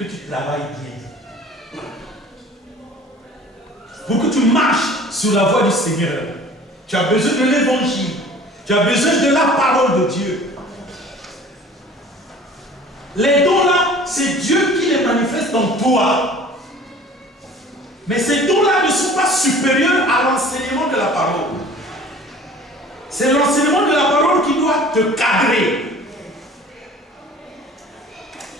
que tu travailles bien. Pour que tu marches sur la voie du Seigneur, tu as besoin de l'évangile. Tu as besoin de la parole de Dieu. Les dons là, c'est Dieu qui les manifeste en toi. Mais ces dons-là ne sont pas supérieurs à l'enseignement de la parole. C'est l'enseignement de la parole qui doit te cadrer.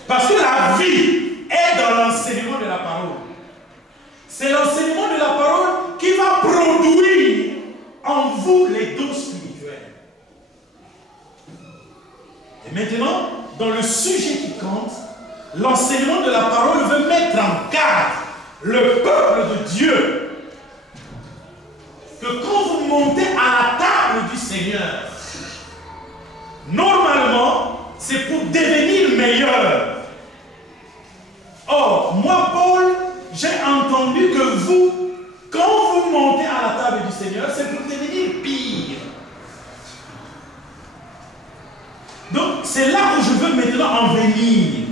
Parce que la vie est dans l'enseignement de la parole. C'est l'enseignement de la parole qui va produire en vous les dons spirituels. Et maintenant, dans le sujet qui compte, l'enseignement de la parole veut mettre en garde le peuple de Dieu. Que quand vous montez à la table du Seigneur, normalement, c'est pour devenir meilleur. Or, moi, Paul, j'ai entendu que vous, quand vous montez à la table du Seigneur, c'est pour devenir pire. Donc, c'est là où je veux maintenant en venir.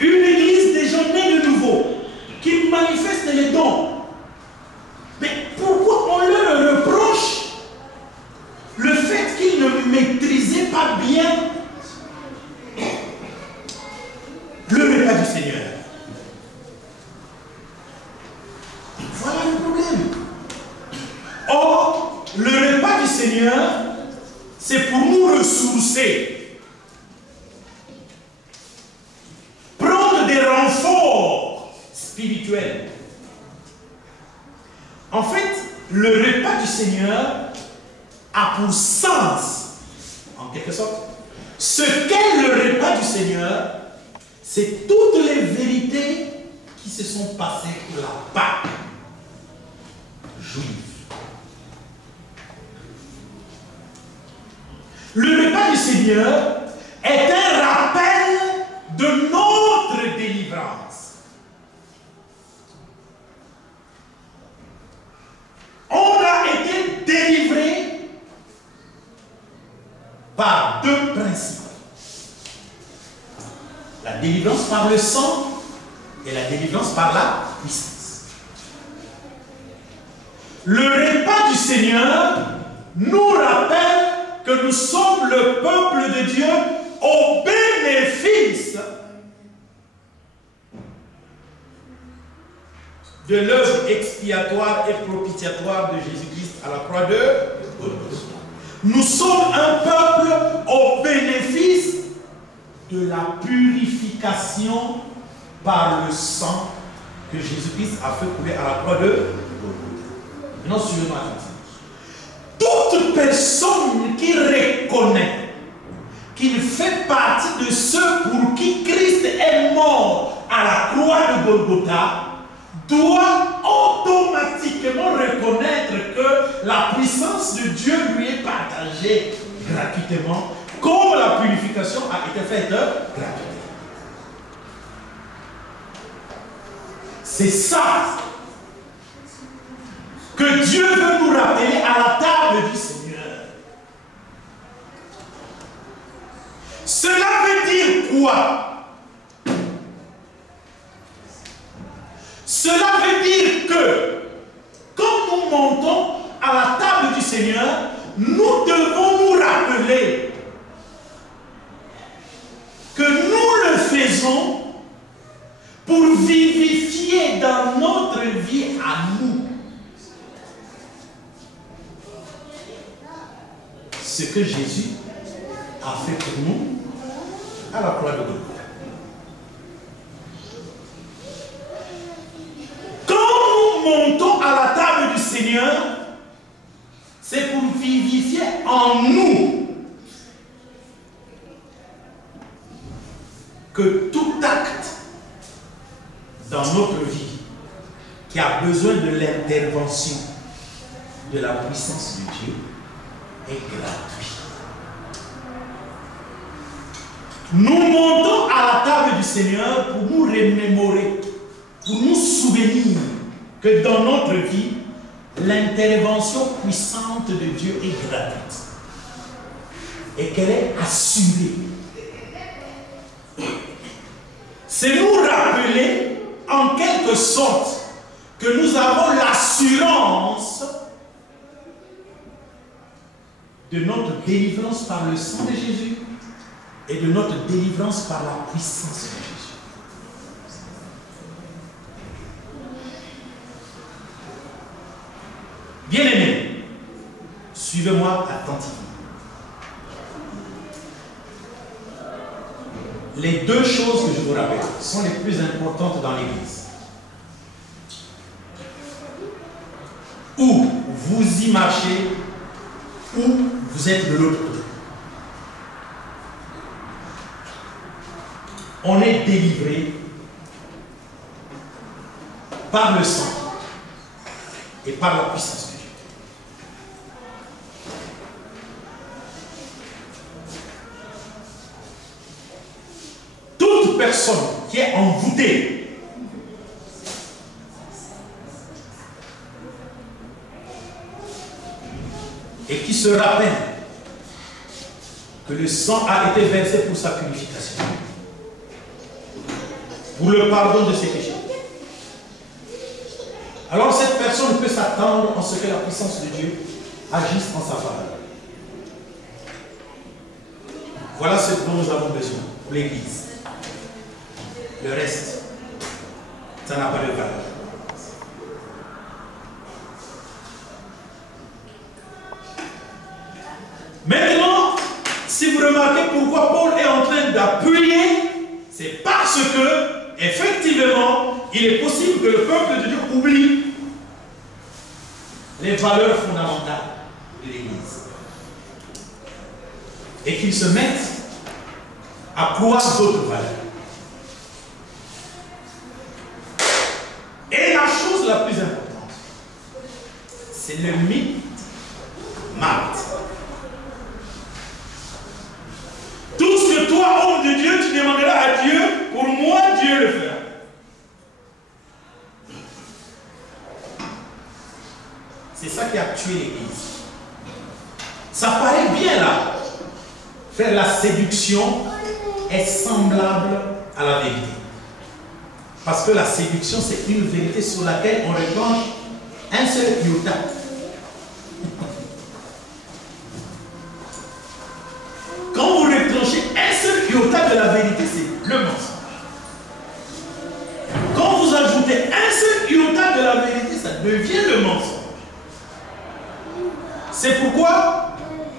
Une église des gens nés de nouveau, qui manifeste les dons. Mais pourquoi on leur reproche le fait qu'ils ne maîtrisaient pas bien le repas du Seigneur? Voilà le problème. Or, le repas du Seigneur, c'est pour nous ressourcer, prendre des renforts spirituels. En fait, le repas du Seigneur a pour sens, en quelque sorte, ce qu'est le repas du Seigneur, c'est toutes les vérités qui se sont passées pour la Pâque juive. Le repas du Seigneur est un rappel de notre délivrance. On a été délivré par deux principes. La délivrance par le sang et la délivrance par la puissance. Le repas du Seigneur nous rappelle que nous sommes le peuple de Dieu au bénéfice de l'œuvre expiatoire et propitiatoire de Jésus-Christ à la croix de Golgotha. Nous sommes un peuple au bénéfice de la purification par le sang que Jésus-Christ a fait couler à la croix de Golgotha. Maintenant, suivez-moi attentivement. Toute personne qui reconnaît qu'il fait partie de ceux pour qui Christ est mort à la croix de Golgotha doit automatiquement reconnaître que la puissance de Dieu lui est partagée gratuitement, comme la purification a été faite gratuitement. C'est ça que Dieu veut nous rappeler à la table du Seigneur. Cela veut dire quoi? Cela veut dire que quand nous montons à la table du Seigneur, nous devons nous rappeler que nous le faisons pour vivifier dans notre vie à nous ce que Jésus a fait pour nous à la croix de Golgotha. Quand nous montons à la table du Seigneur, c'est pour vivifier en nous que tout acte dans notre vie qui a besoin de l'intervention de la puissance de Dieu est gratuit. Nous montons à la table du Seigneur pour nous remémorer, pour nous souvenir que dans notre vie, l'intervention puissante de Dieu est gratuite et qu'elle est assurée. c'est nous rappeler en quelque sorte que nous avons l'assurance de notre délivrance par le sang de Jésus et de notre délivrance par la puissance de Jésus. Bien-aimés, suivez-moi attentivement. Les deux choses que je vous rappelle sont les plus importantes dans l'Église. Ou vous y marchez, ou vous êtes de l'autre côté. On est délivré par le sang et par la puissance de Dieu. Toute personne qui est envoûtée et qui se rappelle que le sang a été versé pour sa purification, pour le pardon de ses péchés, alors cette personne peut s'attendre en ce que la puissance de Dieu agisse en sa faveur. Voilà ce dont nous avons besoin pour l'Église. Le reste, ça n'a pas de valeur. Maintenant, si vous remarquez pourquoi Paul est en train d'appuyer, c'est parce que, effectivement, il est possible que le peuple de Dieu oublie les valeurs fondamentales de l'Église et qu'il se mette à croire d'autres valeurs. Et la chose la plus importante, c'est le mythe Marthe. Tout ce que toi, homme de Dieu, tu demanderas à Dieu, pour moi, Dieu le fera. C'est ça qui a tué l'Église. Ça paraît bien là. Faire la séduction est semblable à la vérité. Parce que la séduction, c'est une vérité sur laquelle on retranche un seul iota. Quand vous retranchez un seul iota de la vérité, c'est le mensonge. Quand vous ajoutez un seul iota de la vérité, ça devient le mensonge. C'est pourquoi,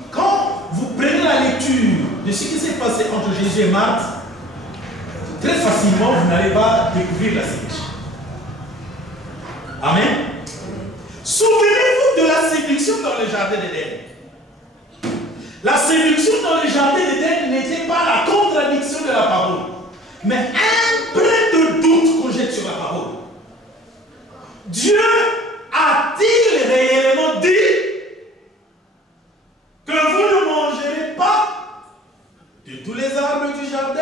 quand vous prenez la lecture de ce qui s'est passé entre Jésus et Marthe, très facilement, vous n'allez pas découvrir la séduction. Amen. Souvenez-vous de la séduction dans le jardin d'Éden. La séduction dans le jardin d'Éden n'était pas la contradiction de la parole, mais un brin de doute qu'on jette sur la parole. Dieu a-t-il réellement dit que vous ne mangerez pas de tous les arbres du jardin?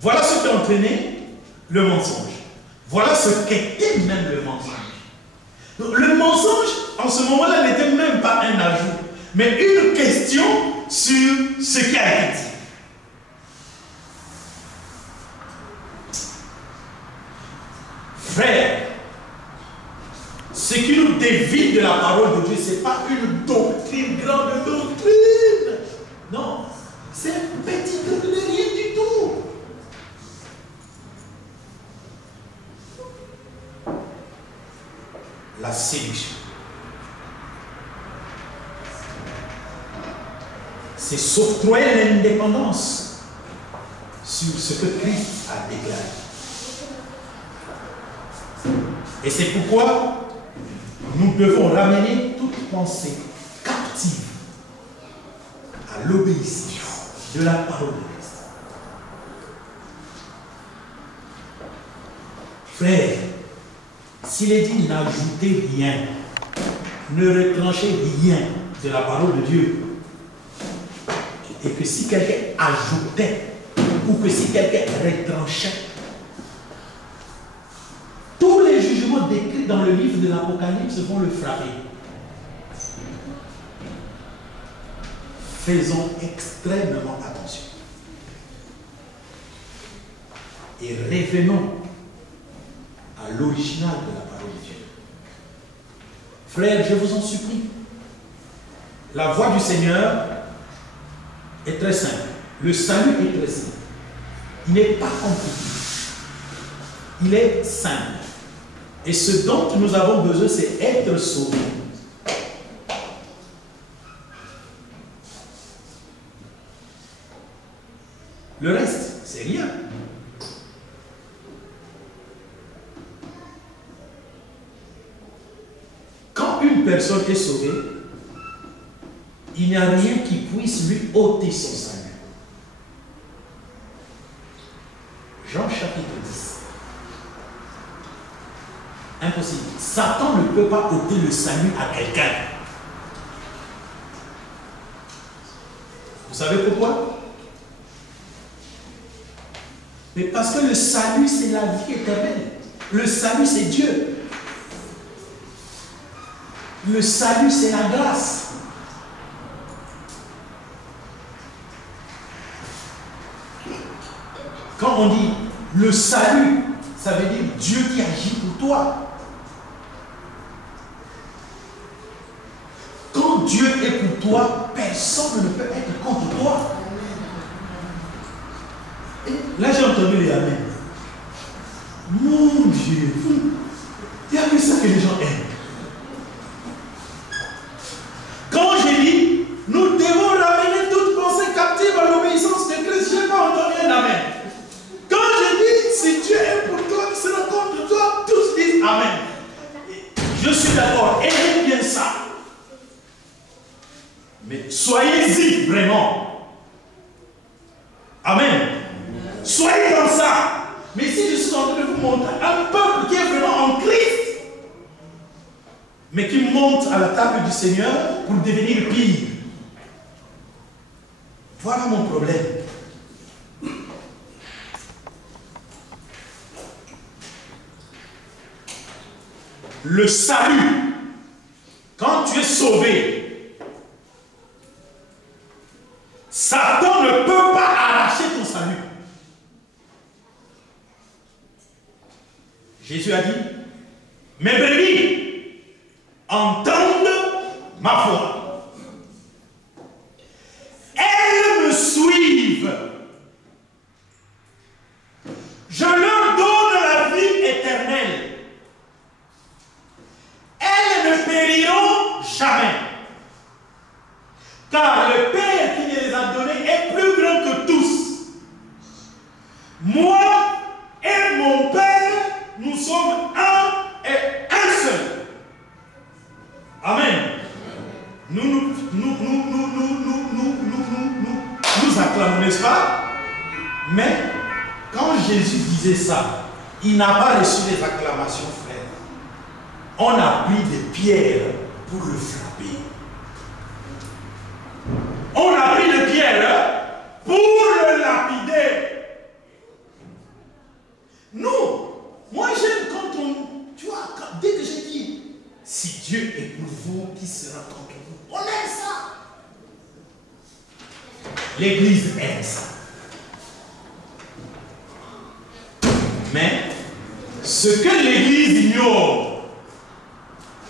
Voilà ce qui a entraîné le mensonge. Voilà ce qu'était même le mensonge. Donc, le mensonge, en ce moment-là, n'était même pas un ajout, mais une question sur ce qui a été dit. Frère, ce qui nous dévie de la parole de Dieu, ce n'est pas une doctrine, grande doctrine. Non, c'est un petit truc de rien du tout. La séduction. C'est s'octroyer l'indépendance sur ce que Christ a déclaré. Et c'est pourquoi nous devons ramener toute pensée captive à l'obéissance de la parole de Christ. Frère, s'il est dit n'ajoutez rien, ne retranchez rien de la parole de Dieu, et que si quelqu'un ajoutait, ou que si quelqu'un retranchait, tous les jugements décrits dans le livre de l'Apocalypse vont le frapper. faisons extrêmement attention. Et revenons à l'original de la parole de Dieu. Frères, je vous en supplie, la voie du Seigneur est très simple. Le salut est très simple. Il n'est pas compliqué. Il est simple. Et ce dont nous avons besoin, c'est être sauvés. Le reste, c'est rien. Quand une personne est sauvée, il n'y a rien qui puisse lui ôter son salut. Jean chapitre 10. Impossible. Satan ne peut pas ôter le salut à quelqu'un. Vous savez pourquoi? Mais parce que le salut, c'est la vie éternelle. Le salut, c'est Dieu. Le salut, c'est la grâce. Quand on dit le salut, ça veut dire Dieu qui agit pour toi. Quand Dieu est pour toi, personne ne peut être contre toi. Et là, j'ai entendu les amens. Mon Dieu, il y a que ça que les gens aiment. Quand j'ai dit, nous devons ramener toute pensée captive à l'obéissance de Christ, je n'ai pas entendu un amen. Quand je dis, si Dieu est pour toi, qui sera contre toi, tous disent amen. Je suis d'accord, aimez bien ça. Mais soyez-y vraiment. Amen. Soyez dans ça. Mais si je suis en train de vous montrer un peuple qui est vraiment en Christ, mais qui monte à la table du Seigneur pour devenir pire. Voilà mon problème. Le salut, quand tu es sauvé, Satan ne peut pas arracher ton salut. Jésus a dit, mes brebis entendent ma voix. Elles me suivent. Je leur donne la vie éternelle. Elles ne périront jamais. Car le Père qui les a donnés est plus grand que tous. Moi et mon Père, nous sommes un et un seul. Amen. Nous acclamons, n'est-ce pas? Mais quand Jésus disait ça, il n'a pas reçu les acclamations, frère. On a pris des pierres pour le frapper. On a pris des pierres pour le lapider. Nous, moi j'aime quand on, tu vois, dès que j'ai dit, si Dieu est pour vous, qui sera contre vous? On aime ça. L'Église aime ça. Mais, ce que l'Église ignore,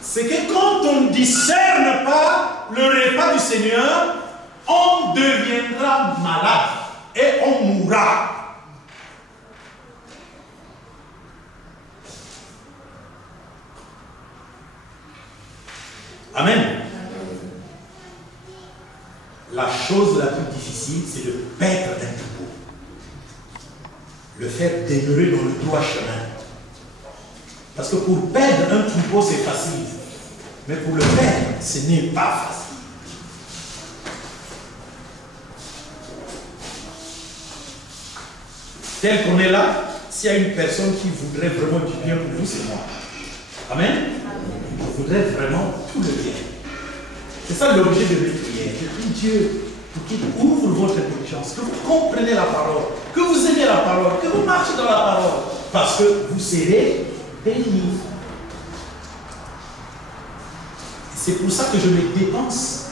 c'est que quand on ne discerne pas le repas du Seigneur, on deviendra malade et on mourra. Amen. La chose la plus difficile, c'est de perdre un troupeau. Le faire demeurer dans le droit chemin. Parce que pour perdre un troupeau, c'est facile. Mais pour le perdre, ce n'est pas facile. Tel qu'on est là, s'il y a une personne qui voudrait vraiment du bien pour vous, c'est moi. Amen. Je voudrais vraiment tout le bien. C'est ça l'objet de mes prières. Je prie Dieu pour qu'il ouvre votre intelligence, que vous compreniez la parole, que vous aimez la parole, que vous marchez dans la parole, parce que vous serez bénis. C'est pour ça que je me dépense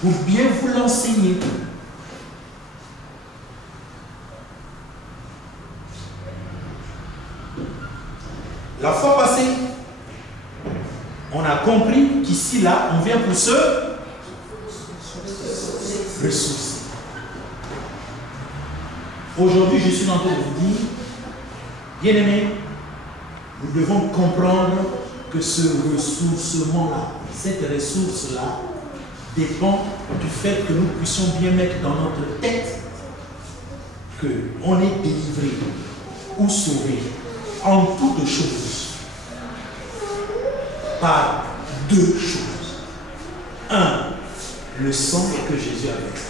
pour bien vous l'enseigner. La fois passée, on a compris qu'ici, là, on vient pour se ressourcer. Aujourd'hui, je suis en train de vous dire, bien-aimés, nous devons comprendre que ce ressourcement-là, cette ressource-là, dépend du fait que nous puissions bien mettre dans notre tête qu'on est délivré ou sauvé en toutes choses par deux choses. Un, le sang que Jésus a versé.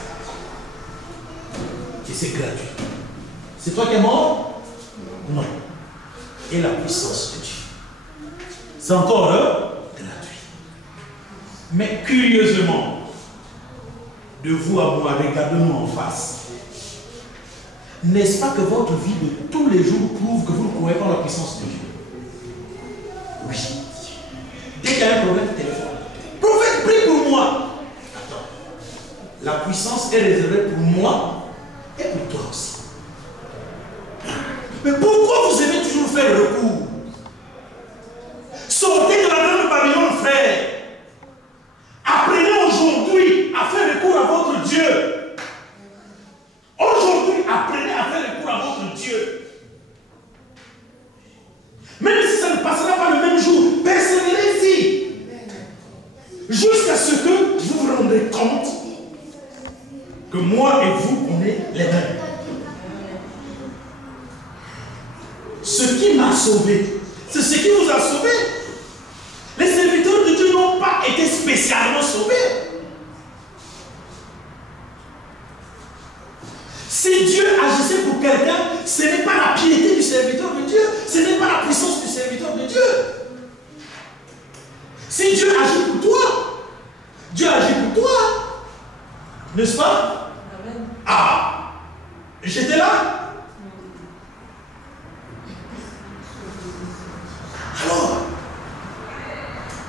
Et c'est gratuit. C'est toi qui es mort? Non. Et la puissance de Dieu. C'est encore gratuit. Mais curieusement, de vous à moi, regardez-nous en face. N'est-ce pas que votre vie de tous les jours prouve que vous ne croyez pas la puissance de Dieu? Oui. Dès qu'il y a un problème, téléphone. Prophète, prie pour moi. Attends. La puissance est réservée pour moi et pour toi aussi. Mais pourquoi vous aimez toujours faire recours? Sortez de la grande Babylone, frère. Apprenez aujourd'hui à faire recours à votre Dieu. Aujourd'hui, apprenez à faire recours à votre Dieu. Même si ça ne passera pas le même jour, persévérez-y. Jusqu'à ce que vous vous rendez compte que moi et vous, on est les mêmes. Ce qui m'a sauvé, c'est ce qui vous a sauvé. Les serviteurs de Dieu n'ont pas été spécialement sauvés. Si Dieu agissait pour quelqu'un, ce n'est pas la piété du serviteur de Dieu, ce n'est pas la puissance du serviteur de Dieu. Si Dieu agit pour toi, Dieu agit pour toi. N'est-ce pas? Ah, j'étais là. Alors,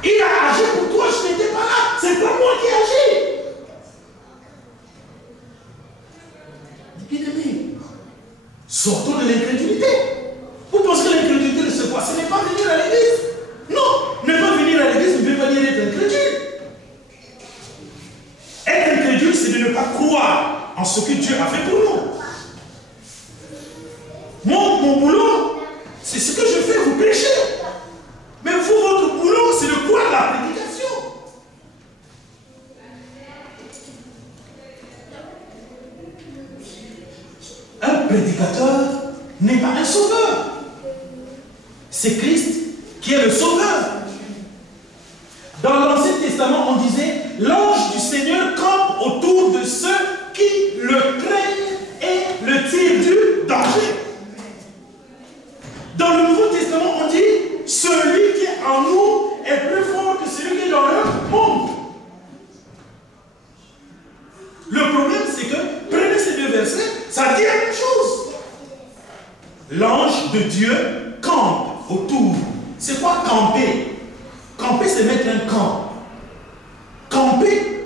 il a agi pour toi, je n'étais pas là. C'est pas moi qui agis. Bien-aimés, sortons de l'incrédulité. Vous pensez que l'incrédulité, c'est quoi? Ce n'est pas venir à l'église. Non, ne pas venir à l'église ne veut pas dire être incrédule. Être incrédule, c'est de ne pas croire en ce que Dieu a fait pour nous. Mon boulot, c'est ce que je fais, vous prêchez. Mais vous, votre boulot, c'est de croire la prédication. Un prédicateur n'est pas un sauveur. C'est Christ qui est le sauveur. Dans l'Ancien Testament, on disait l'ange du Seigneur campe autour de ceux qui le craignent et le tirent du danger. Dans le Nouveau Testament, on dit celui qui est en nous est plus fort que celui qui est dans le monde. Le problème, c'est que prenez ces deux versets, ça dit la même chose. L'ange de Dieu campe autour. C'est quoi camper? Camper, c'est mettre un camp. Camper,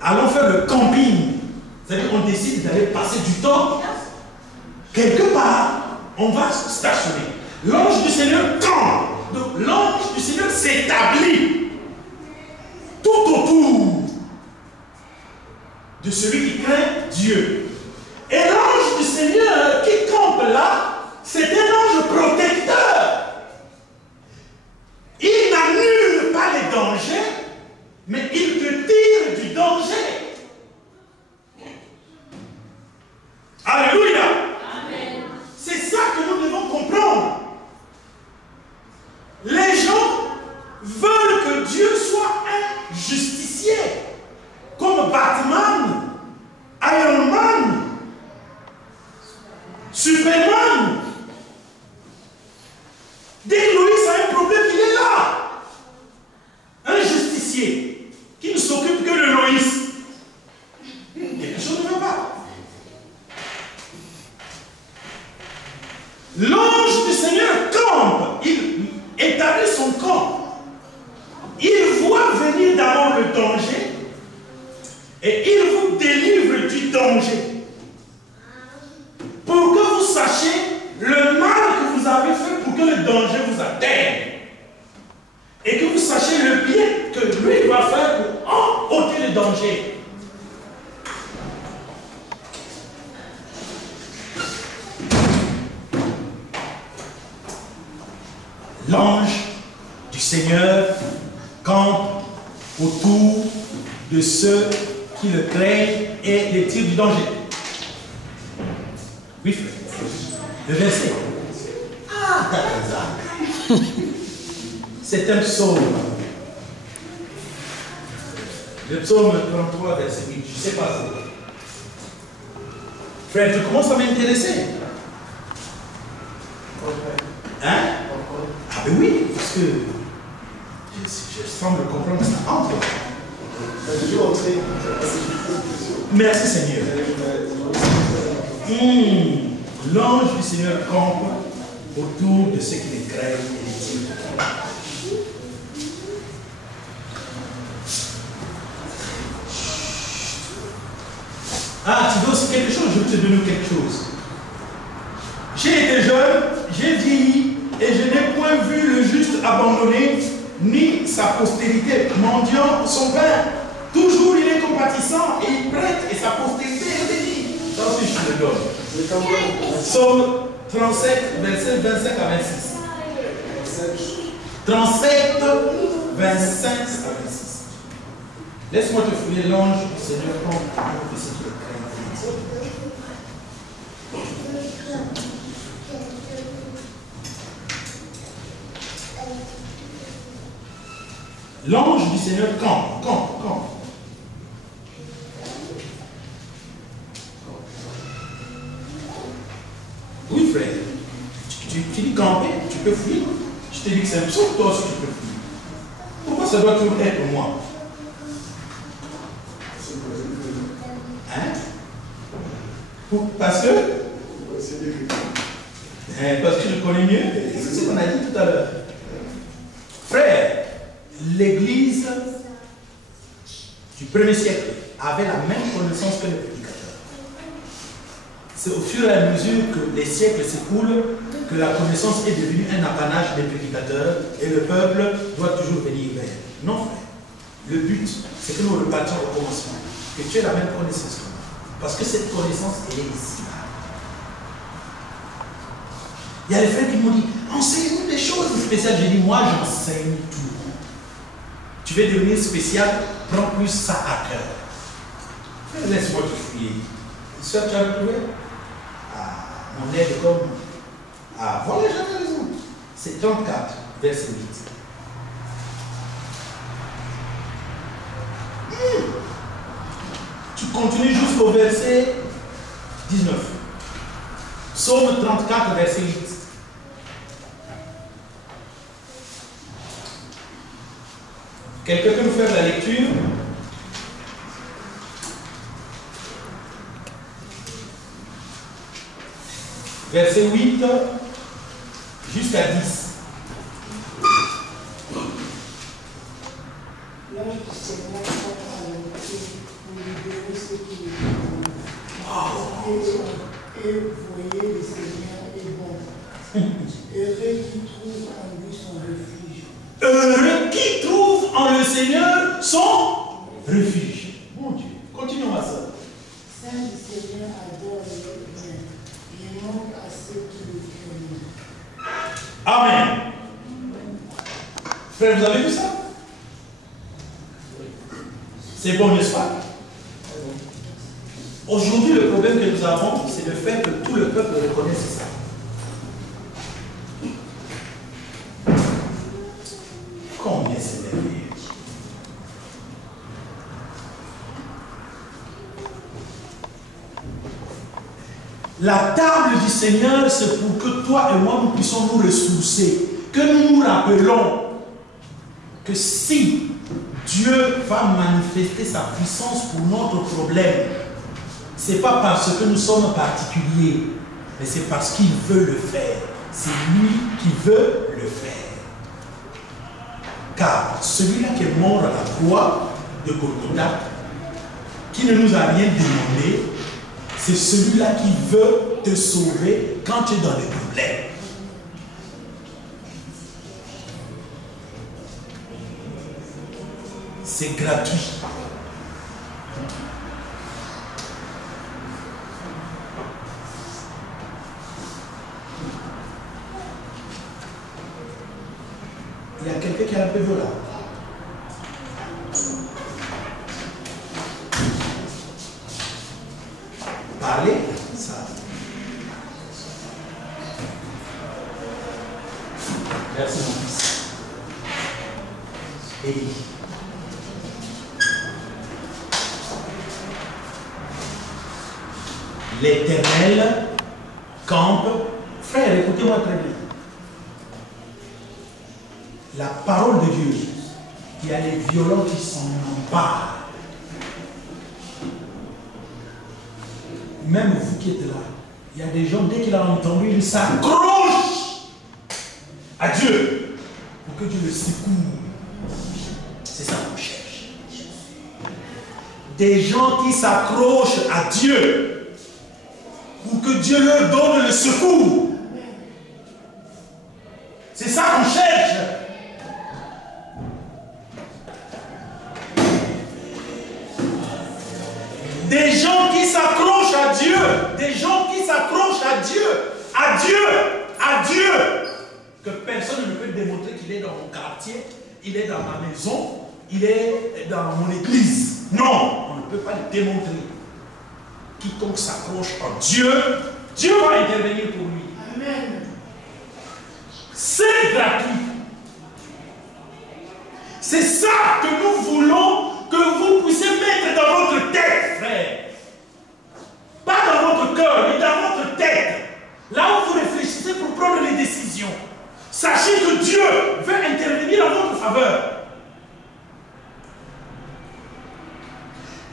allons faire le camping. C'est-à-dire qu'on décide d'aller passer du temps quelque part. On va se stationner. L'ange du Seigneur campe. Donc l'ange du Seigneur s'établit tout autour de celui qui craint Dieu. Et l'ange du Seigneur qui campe là, c'est un ange protecteur. Il n'annule pas les dangers, mais il te tire du danger. Alléluia. Amen. C'est ça que nous devons comprendre. Les gens veulent que Dieu soit un justicier, comme Batman, Iron Man, Superman. Dès que Loïs a un problème, il est là. Un justicier qui ne s'occupe que de Loïs. Quelque chose ne va pas. L'ange du Seigneur campe. Il établit son camp. Il voit venir d'abord le danger Et il vous délivre du danger. Pour que vous sachiez le mal que vous avez fait pour que le danger vous atteigne. Et que vous sachiez le bien que lui doit faire pour ôter le danger. L'ange du Seigneur campe autour de ceux qui le craignent et les tire du danger. Oui, frère. Le verset. Ah, c'est un psaume. Le psaume 33, verset 8. Je ne sais pas. Frère, tu commences à m'intéresser. Hein? Ah ben oui, parce que je semble comprendre que ça entre. Merci Seigneur. L'ange du Seigneur campe autour de ceux qui les craignent et les tirent. Ah, tu veux aussi quelque chose? Je vais te donner quelque chose. J'ai été jeune, j'ai vieilli, et je n'ai point vu le juste abandonné, ni sa postérité mendiant son pain. Toujours il est compatissant, et il prête, et sa postérité est bénie. Ça aussi je le donne. Psaume 37, verset 25 à 26. 37, 25 à 26. Laisse-moi te fouiller l'ange du Seigneur contre ce qui le craignent. L'ange du Seigneur campe. Oui, frère. Tu dis camper, tu peux fuir. Je te dis que c'est un psaume, toi aussi tu peux fuir. Pourquoi ça doit toujours être moi? Hein? Parce que je le connais mieux. C'est ce qu'on a dit tout à l'heure. Frère, l'Église du 1er siècle avait la même connaissance que les prédicateurs. C'est au fur et à mesure que les siècles s'écoulent que la connaissance est devenue un apanage des prédicateurs et le peuple doit toujours venir vers. Non, frère. Le but, c'est que nous repartions au commencement. Que tu aies la même connaissance que moi. Parce que cette connaissance, elle est ici. Il y a les frères qui m'ont dit, enseigne-nous des choses spéciales. J'ai dit, moi j'enseigne tout. Tu veux devenir spécial, prends plus ça à cœur. Laisse-moi te fouiller. Ça, tu as retrouvé? Ah, on aide comme... Ah, voilà, j'avais raison. C'est 34, verset 8. Tu continues jusqu'au verset 19. Psaume 34, verset 8. Quelqu'un peut nous faire la lecture? Verset 8 jusqu'à 10. L'ange du Seigneur va à l'entrée pour libérer ceux qui le craignent. Et voyez, le Seigneur est bon. Heureux qui trouve en lui son refuge. Heureux qui trouve en le Seigneur son refuge. Mon Dieu, continuons à ça. Saint du Seigneur adore le bien. Il manque à ceux qui le craignent. Amen. Frère, vous avez vu ça? C'est bon, n'est-ce pas? Aujourd'hui, le problème que nous avons, c'est le fait que tout le peuple reconnaisse ça. Combien c'est merveilleux. La table du Seigneur, c'est pour que toi et moi, nous puissions nous ressourcer. Que nous nous rappelons que si Dieu va manifester sa puissance pour notre problème, ce n'est pas parce que nous sommes particuliers, mais c'est parce qu'il veut le faire. C'est lui qui veut le faire. Car celui-là qui est mort à la croix de Golgotha, qui ne nous a rien demandé, c'est celui-là qui veut te sauver quand tu es dans les problèmes. C'est gratuit. Il y a quelqu'un qui est un peu violent. Parlez, ça. Merci mon fils. Élie. L'Éternel campe. Frère, écoutez-moi très bien. La parole de Dieu, il y a les violents qui s'en emparent. Même vous qui êtes là, il y a des gens, dès qu'il a entendu, ils s'accrochent à Dieu pour que Dieu le secoue. C'est ça qu'on cherche. Des gens qui s'accrochent à Dieu pour que Dieu leur donne le secours. C'est ça qu'on cherche. Des gens qui s'accrochent à Dieu, des gens qui s'accrochent à Dieu, à Dieu, à Dieu, que personne ne peut démontrer qu'il est dans mon quartier, il est dans ma maison, il est dans mon église. Non, on ne peut pas le démontrer. Quiconque s'accroche à Dieu, Dieu va intervenir pour lui. Amen. C'est gratuit. C'est ça que nous voulons que vous puissiez mettre dans votre tête, frère. Pas dans votre cœur, mais dans votre tête. Là où vous réfléchissez pour prendre les décisions. Sachez que Dieu veut intervenir en votre faveur.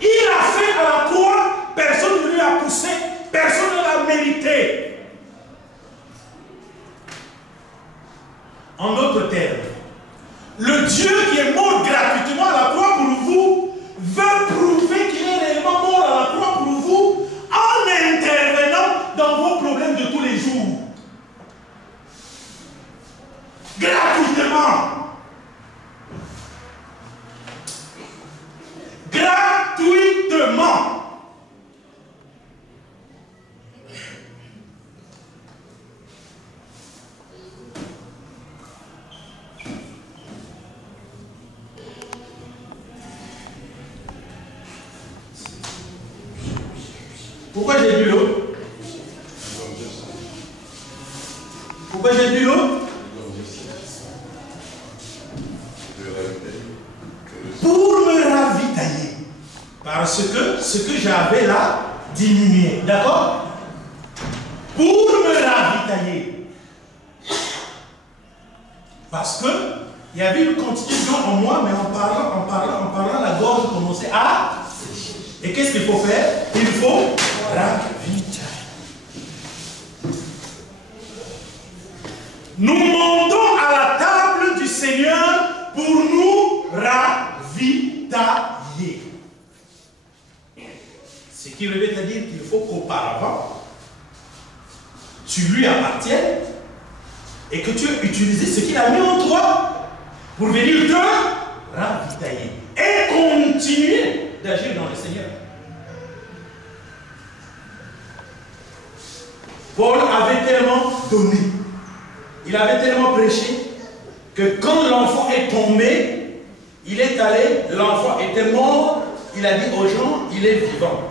Il a fait à la croix, personne ne lui a poussé, personne ne l'a mérité. En d'autres termes, le Dieu qui est mort gratuitement à la croix pour vous veut prouver qu'il est réellement mort à la croix pour vous en intervenant dans vos problèmes de tous les jours. Gratuitement. Gratuitement. Pourquoi j'ai bu l'eau? Pourquoi j'ai bu l'eau? Pour me ravitailler. Parce que ce que j'avais là diminuait. D'accord? Pour me ravitailler. Parce que il y avait une quantité d'eau en moi, mais en parlant, la gorge commençait à sécher. Et qu'est-ce qu'il faut faire? Il faut ravitailler. Nous montons à la table du Seigneur pour nous ravitailler. Ce qui veut dire qu'il faut qu'auparavant, tu lui appartiennes et que tu aies utilisé ce qu'il a mis en toi pour venir te ravitailler et continuer d'agir dans le Seigneur. Paul avait tellement donné, il avait tellement prêché, que quand l'enfant est tombé, il est allé, l'enfant était mort, il a dit aux gens, il est vivant.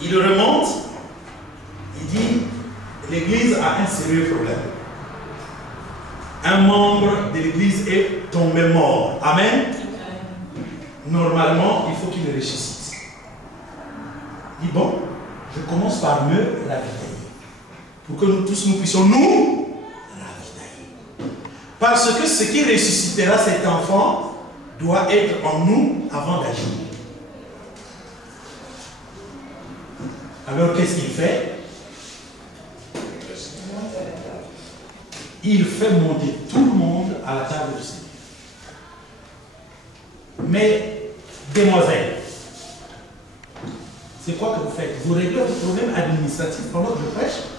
Il remonte, il dit, l'église a un sérieux problème. Un membre de l'église est tombé mort. Amen. Normalement, il faut qu'il ressuscite. Il dit, bon, je commence par me ravitailler. Pour que nous tous nous puissions nous ravitailler. Parce que ce qui ressuscitera cet enfant doit être en nous avant d'agir. Alors qu'est-ce qu'il fait? Il fait monter tout le monde à la table du Seigneur. Mais, demoiselles, c'est quoi que vous faites? Vous réglez votre problème administratif pendant que je prêche?